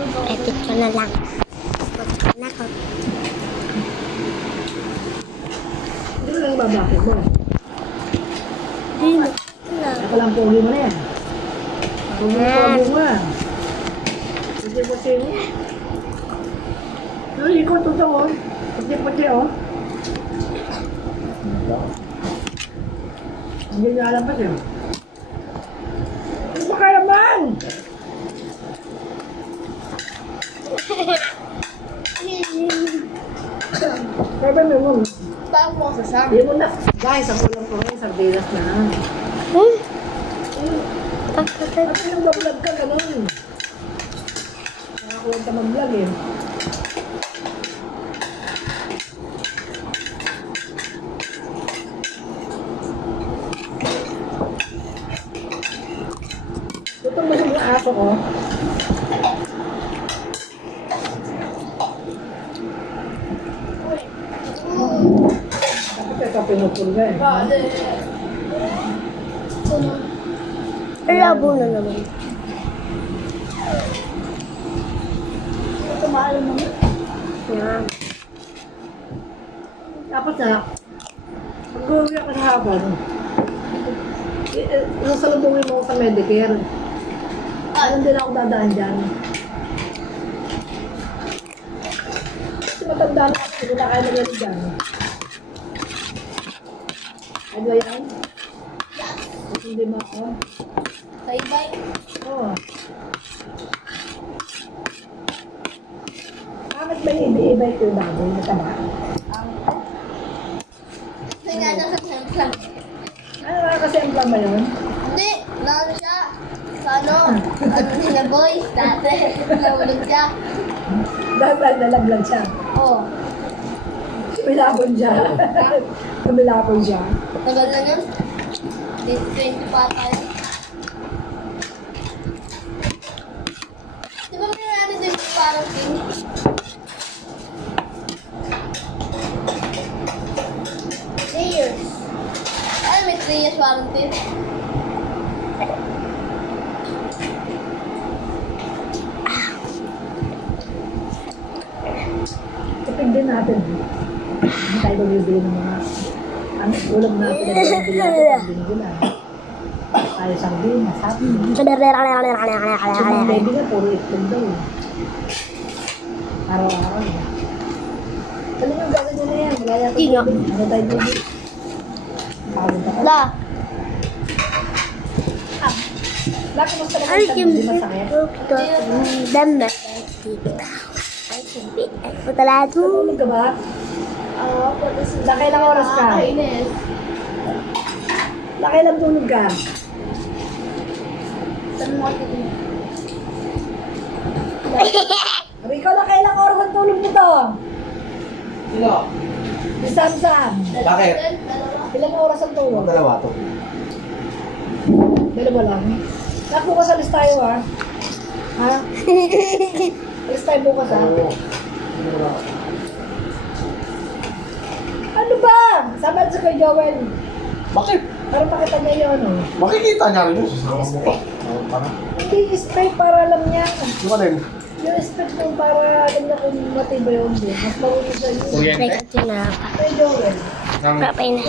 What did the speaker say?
Edit ko na lang. Anak ko. Hindi lang babakit mo. Dino. Ako lang pogi mo na yan. Pogi mo nga. Puti-puti mo. Ay, ikaw totoo. Puti-puti oh. Hindi niya alam pa siya. Ano ba kaya naman? Kaya ba may mo? Bago mo sasabi. Hindi mo na. Guys, ako lang po ngayon. Sardinas na. At yung mag-vlog ka ganun. Nakakulang ka mag-vlog eh. Tutong mo yung aso ko. Bakit ka pinupulga eh? Labo na naman. Tumalo mo. Yan. Tapos na, mag-uwi ako sa habang. Sasalubungin mo ako sa Medicare. Alam din ako dadaan dyan. Kasi matanda na ako, hindi na kaya nangyari dyan. Ay ba yan? Kasi hindi mo ako. Bye-bye. Oo. Bakit ba i-ibay ko yung baboy na taba? Nagana sa semplan. Ano nga kasi ang plan ba yun? Hindi. Lalo siya. Sa ano nila boys. Dati. Nahulog siya. Dahil nalaglag siya. Oo. Kumilapon siya. Kumilapon siya. Tagal na nun. 20 pa tayo. Di ba may ano din parang king? Years. Ay, may 3 years warranty. Tipid din natin. Hindi tayo bumibili ng mga ulam natin na bumibili natin ng gula. Tayo sardinas, sabi. Kasi mga baby nga, puro itlog daw. Araw-araw. Alam mo, gagawin nyo na yan. Malaya ko. Tinga. Ano tayo baby? Pagod ako. La. La, kumusta naman Ay, sa yung hindi masakit? dama. Putalado. Natulog ka ba? Oo, Nakailang oras ka? Nakailang tulog ka? Saan mo ako dito? Rico, nakailang oras ang tulog mo to? Sino? Si Sam. Bakit? Ilang oras ang tulog? Dalawa to. Dalawa lang. Nak, bukas alis tayo ha? Ha? Alis tayo bukas ha? Ano ba? Sama sa kay Joel. Bakit? Para makita niya yun ano? Makikita niya rin yun. Sasama mo ka. Hindi, spray para alam niya. Yung alin? Yung spray mo para alam niya kung matibay o hindi. Mas marunong sa iyo. Kuryente? Teka, tinapa. Kay Joel. Papay na.